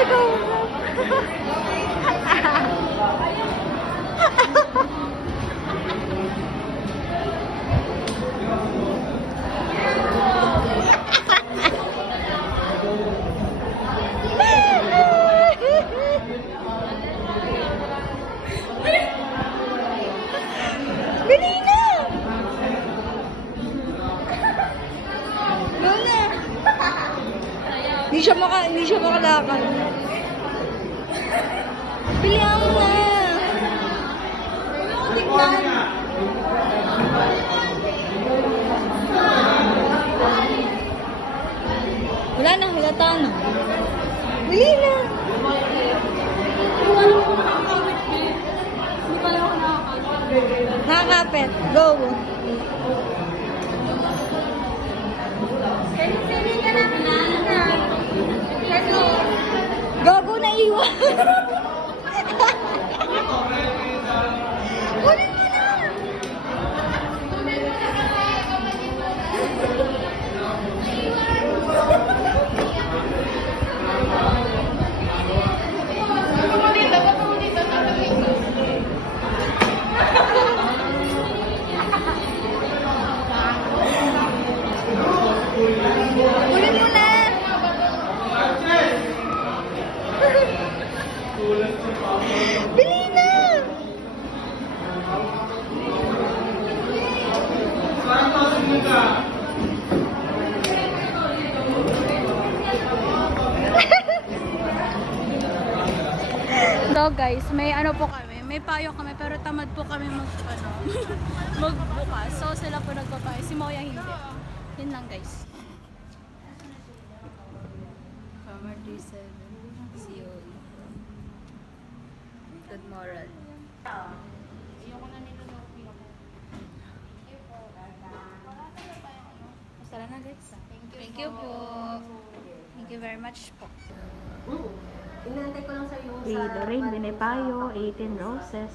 Ikaw. Dali na! Go na! Hindi siya makalakad. Bilihan mo na! Wala na, halata na. Dali na! Nakakapit. Go! Gago na iwan! Kunin mo na! Kunin mo na! Bili na! So guys, may ano po kami, may payo kami pero tamad po kami magbukas. So sila po nagpapayo, si Moya hindi. Yun lang guys. Farmer 37, COE. Good moral. Ayoko na niluloki ako. Masara na guys. Thank you po. Thank you very much po. Inantay ko lang sa iyo Lorraine Benepayo, 18 Roses.